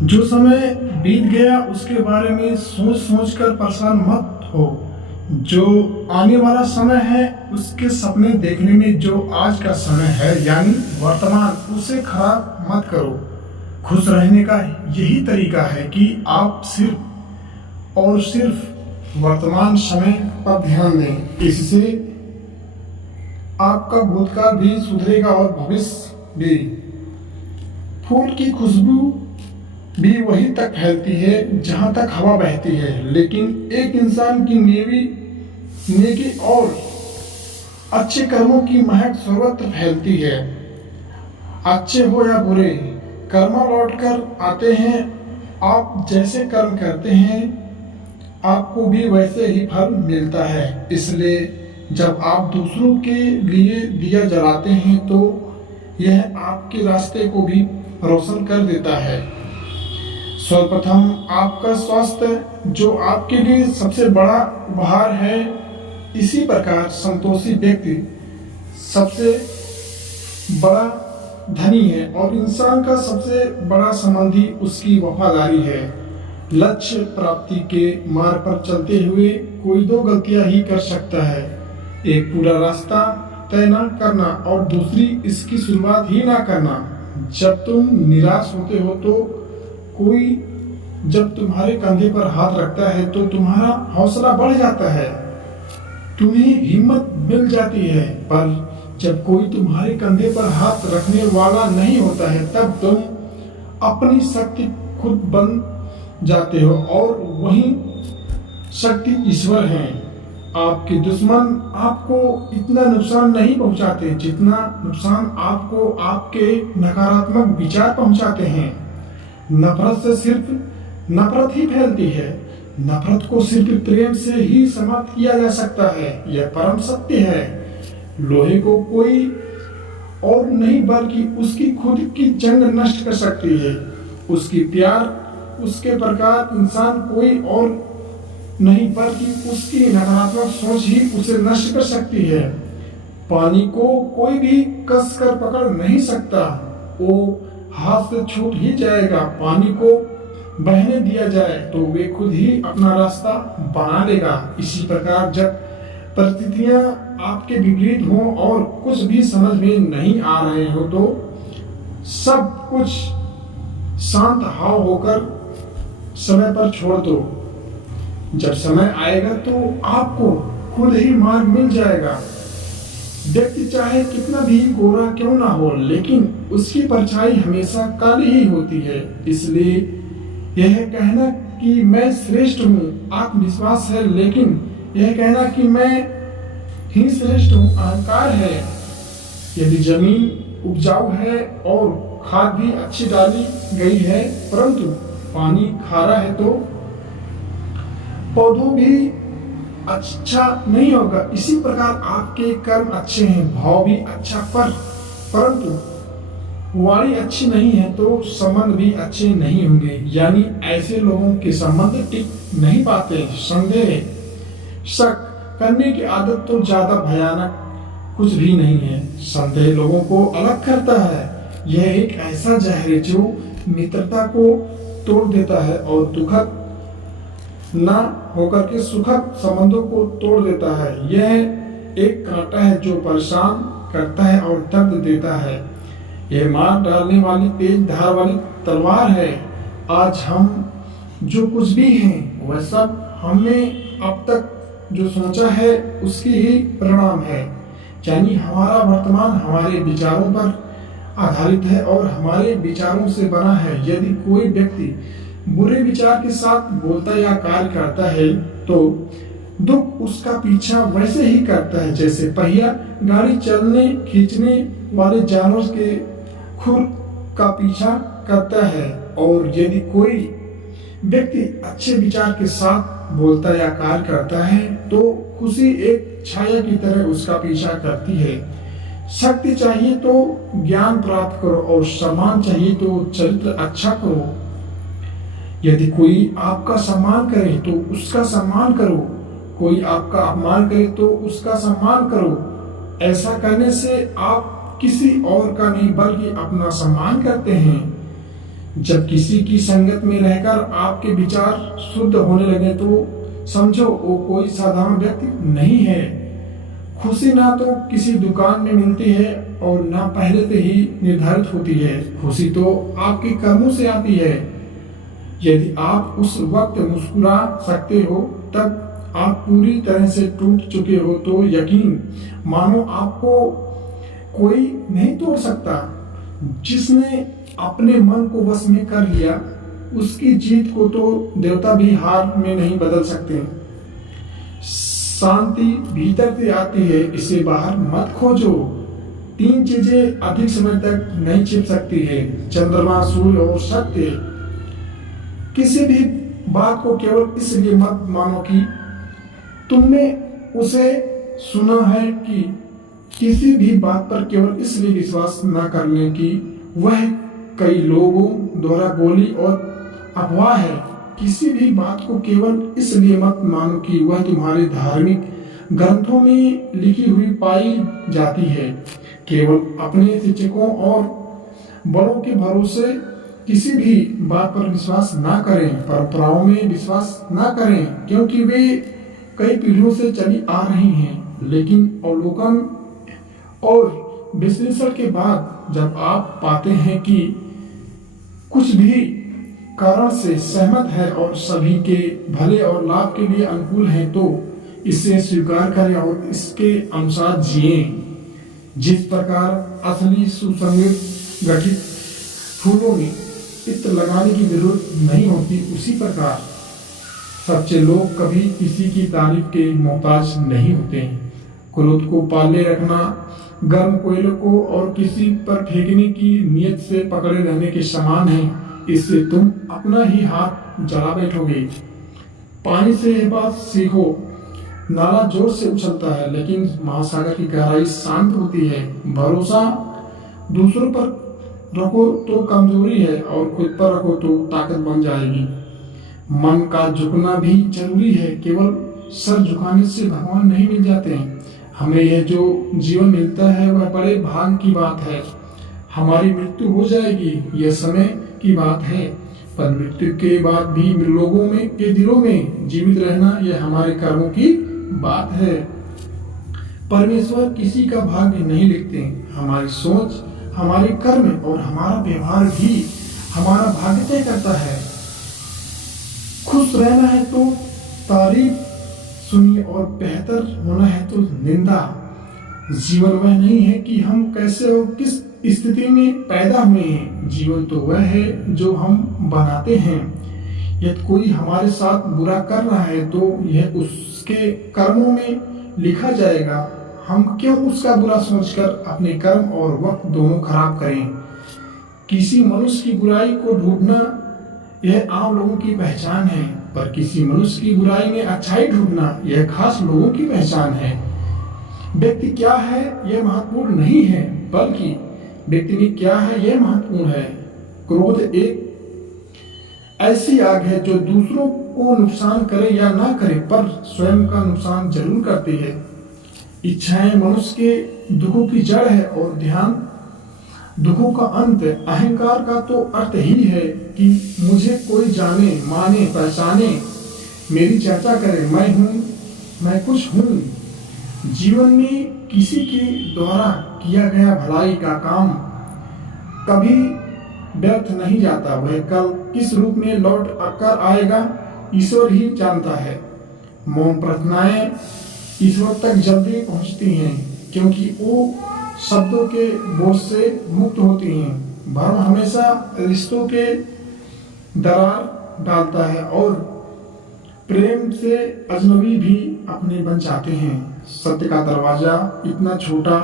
जो समय बीत गया उसके बारे में सोच सोच कर परेशान मत हो। जो आने वाला समय है उसके सपने देखने में जो आज का समय है यानी वर्तमान, उसे खराब मत करो। खुश रहने का यही तरीका है कि आप सिर्फ और सिर्फ वर्तमान समय पर ध्यान दें। इससे आपका भूतकाल भी सुधरेगा और भविष्य भी। फूल की खुशबू भी वहीं तक फैलती है जहां तक हवा बहती है, लेकिन एक इंसान की नेकी और अच्छे कर्मों की महक सर्वत्र फैलती है। अच्छे हो या बुरे कर्म लौट कर आते हैं। आप जैसे कर्म करते हैं आपको भी वैसे ही फल मिलता है। इसलिए जब आप दूसरों के लिए दिया जलाते हैं तो यह आपके रास्ते को भी रोशन कर देता है। सर्वप्रथम आपका स्वास्थ्य जो आपके लिए सबसे बड़ा उपहार है। इसी प्रकार संतोषी व्यक्ति सबसे बड़ा धनी है और इंसान का सबसे बड़ा संबंधी उसकी वफादारी है। लक्ष्य प्राप्ति के मार्ग पर चलते हुए कोई दो गलतियां ही कर सकता है। एक पूरा रास्ता तय न करना और दूसरी इसकी शुरुआत ही ना करना। जब तुम निराश होते हो तो कोई जब तुम्हारे कंधे पर हाथ रखता है तो तुम्हारा हौसला बढ़ जाता है, तुम्हें हिम्मत मिल जाती है। पर जब कोई तुम्हारे कंधे पर हाथ रखने वाला नहीं होता है तब तुम अपनी शक्ति खुद बन जाते हो और वही शक्ति ईश्वर है। आपके दुश्मन आपको इतना नुकसान नहीं पहुंचाते जितना नुकसान आपको आपके नकारात्मक विचार पहुंचाते हैं। नफरत से सिर्फ नफरत ही फैलती है। नफरत को सिर्फ प्रेम से ही समाप्त किया जा सकता है, यह परम सत्य है। लोहे को कोई और नहीं बल्कि उसकी खुद की जंग नष्ट कर सकती है। उसकी प्यार उसके प्रकार इंसान कोई और नहीं बल्कि उसकी नकारात्मक सोच ही उसे नष्ट कर सकती है। पानी को कोई भी कस कर पकड़ नहीं सकता, वो हाथ से छूट ही जाएगा। पानी को बहने दिया जाए तो वे खुद ही अपना रास्ता बना लेगा। इसी प्रकार जब परिस्थितियां आपके विपरीत हो और कुछ भी समझ में नहीं आ रहे हो तो सब कुछ शांत हाव होकर समय पर छोड़ दो। जब समय आएगा तो आपको खुद ही मार्ग मिल जाएगा। व्यक्ति चाहे कितना भी गोरा क्यों ना हो, लेकिन उसकी परछाई हमेशा काली ही होती है। इसलिए यह कहना कि मैं श्रेष्ठ हूँ आत्मविश्वास है, लेकिन यह कहना कि मैं ही श्रेष्ठ हूँ अहंकार है। यदि जमीन उपजाऊ है और खाद भी अच्छी डाली गई है परंतु पानी खारा है तो पौधों भी अच्छा नहीं होगा। इसी प्रकार आपके कर्म अच्छे हैं, भाव भी अच्छा, परंतु वाणी अच्छी नहीं है तो संबंध भी अच्छे नहीं होंगे। यानी ऐसे लोगों के संबंध टिक नहीं पाते। संदेह शक करने की आदत तो ज्यादा भयानक कुछ भी नहीं है। संदेह लोगों को अलग करता है। यह एक ऐसा जहर है जो मित्रता को तोड़ देता है और दुखद ना होकर के सुखद संबंधों को तोड़ देता है। यह एक कांटा है जो परेशान करता है और दर्द देता है। यह मार डालने वाली तेज धार वाली तलवार है। आज हम जो कुछ भी हैं वह सब हमने अब तक जो सोचा है उसकी ही परिणाम है। यानी हमारा वर्तमान हमारे विचारों पर आधारित है और हमारे विचारों से बना है। यदि कोई व्यक्ति बुरे विचार के साथ बोलता या कार्य करता है तो दुख उसका पीछा वैसे ही करता है जैसे पहिया गाड़ी चलने खींचने वाले जानवर के खुर का पीछा करता है। और यदि कोई व्यक्ति अच्छे विचार के साथ बोलता या कार्य करता है तो खुशी एक छाया की तरह उसका पीछा करती है। शक्ति चाहिए तो ज्ञान प्राप्त करो और सम्मान चाहिए तो चरित्र अच्छा करो। यदि कोई आपका सम्मान करे तो उसका सम्मान करो, कोई आपका अपमान करे तो उसका सम्मान करो। ऐसा करने से आप किसी और का नहीं बल्कि अपना सम्मान करते हैं। जब किसी की संगत में रहकर आपके विचार शुद्ध होने लगे तो समझो वो कोई साधारण व्यक्ति नहीं है। खुशी ना तो किसी दुकान में मिलती है और ना पहले से ही निर्धारित होती है। खुशी तो आपके कर्मों से आती है। यदि आप उस वक्त मुस्कुरा सकते हो तब आप पूरी तरह से टूट चुके हो, तो यकीन मानो आपको कोई नहीं तोड़ सकता। जिसने अपने मन को वश में कर लिया उसकी जीत को तो देवता भी हार में नहीं बदल सकते। शांति भीतर से आती है, इसे बाहर मत खोजो। 3 चीजें अधिक समय तक नहीं छिप सकती है, चंद्रमा, सूर्य और सत्य। किसी भी बात को केवल इसलिए मत मानो कि तुमने उसे सुना है, कि किसी भी बात पर केवल इसलिए विश्वास न करने की वह कई लोगों द्वारा बोली और अफवाह है। किसी भी बात को केवल इसलिए मत मानो कि वह तुम्हारे धार्मिक ग्रंथों में लिखी हुई पाई जाती है। केवल अपने शिक्षकों और बड़ों के भरोसे किसी भी बात पर विश्वास ना करें। परंपराओं में विश्वास ना करें, क्योंकि वे कई पीढ़ियों से चली आ रही हैं। लेकिन अवलोकन और विश्लेषण के बाद जब आप पाते हैं कि कुछ भी कारण से सहमत है और सभी के भले और लाभ के लिए अनुकूल है, तो इसे स्वीकार करें और इसके अनुसार जिए। जिस प्रकार असली सुसंगत गठित फूलों में इत्र लगाने की जरूरत नहीं होती, उसी प्रकार सच्चे लोग कभी किसी की तारीफ के मोहताज नहीं होते। क्रोध को पाले रखना गर्म कोयले को और किसी पर फेंकने की नियत से पकड़े रहने के समान है। इससे तुम अपना ही हाथ जला बैठोगे। पानी से यह बात सीखो, नाला जोर से उछलता है लेकिन महासागर की गहराई शांत होती है। भरोसा दूसरों पर रखो तो कमजोरी है और खुद पर रखो तो ताकत बन जाएगी। मन का झुकना भी जरूरी है, केवल सर झुकाने से भगवान नहीं मिल जाते हैं। हमें यह जो जीवन मिलता है वह बड़े भाग की बात है। हमारी मृत्यु हो जाएगी, यह समय की बात है, पर मृत्यु के बाद भी लोगों में के दिलों में जीवित रहना यह हमारे कर्मों की बात है। परमेश्वर किसी का भाग्य नहीं लिखते। हमारी सोच, हमारे कर्म और हमारा व्यवहार भी हमारा भाग्य तय करता है। खुश रहना है तो तारीफ सुनिए और बेहतर होना है तो निंदा। जीवन वह नहीं है कि हम कैसे और किस स्थिति में पैदा हुए हैं। जीवन तो वह है जो हम बनाते हैं। यदि कोई हमारे साथ बुरा कर रहा है तो यह उसके कर्मों में लिखा जाएगा। हम क्यों उसका बुरा सोचकर अपने कर्म और वक्त दोनों खराब करें। किसी मनुष्य की बुराई को ढूंढना यह आम लोगों की पहचान है, पर किसी मनुष्य की बुराई में अच्छाई ढूंढना यह खास लोगों की पहचान है। व्यक्ति क्या है यह महत्वपूर्ण नहीं है, बल्कि व्यक्ति में क्या है यह महत्वपूर्ण है। क्रोध एक ऐसी आग है जो दूसरों को नुकसान करे या ना करे, पर स्वयं का नुकसान जरूर करती है। इच्छाएं मनुष्य के दुखों की जड़ है और ध्यान दुखों का अंत। अहंकार का तो अर्थ ही है कि मुझे कोई जाने, माने, पहचाने, मेरी चर्चा करे, मैं हूँ, मैं कुछ हूँ। जीवन में किसी के द्वारा किया गया भलाई का काम कभी व्यर्थ नहीं जाता। वह कल किस रूप में लौट कर आएगा ईश्वर ही जानता है। मौन प्रार्थनाएं ईश्वर तक जल्दी पहुंचती हैं, क्योंकि वो शब्दों के बोझ से मुक्त होती हैं। भ्रम हमेशा रिश्तों के दरार डालता है और प्रेम से अजनबी भी अपने बन जाते हैं। सत्य का दरवाजा इतना छोटा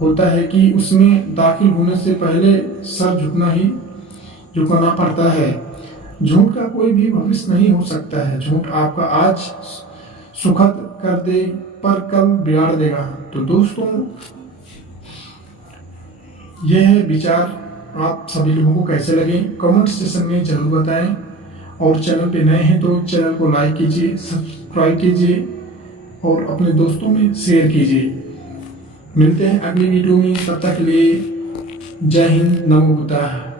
होता है कि उसमें दाखिल होने से पहले सर झुकाना पड़ता है। झूठ का कोई भी भविष्य नहीं हो सकता है। झूठ आपका आज सुखद कर दे पर कल बिगाड़ देगा। तो दोस्तों, यह विचार आप सभी लोगों को कैसे लगे कमेंट सेक्शन में जरूर बताएं। और चैनल पे नए हैं तो चैनल को लाइक कीजिए, सब्सक्राइब कीजिए और अपने दोस्तों में शेयर कीजिए। मिलते हैं अगली वीडियो में, तब तक के लिए जय हिंद, नमो बुद्धाय।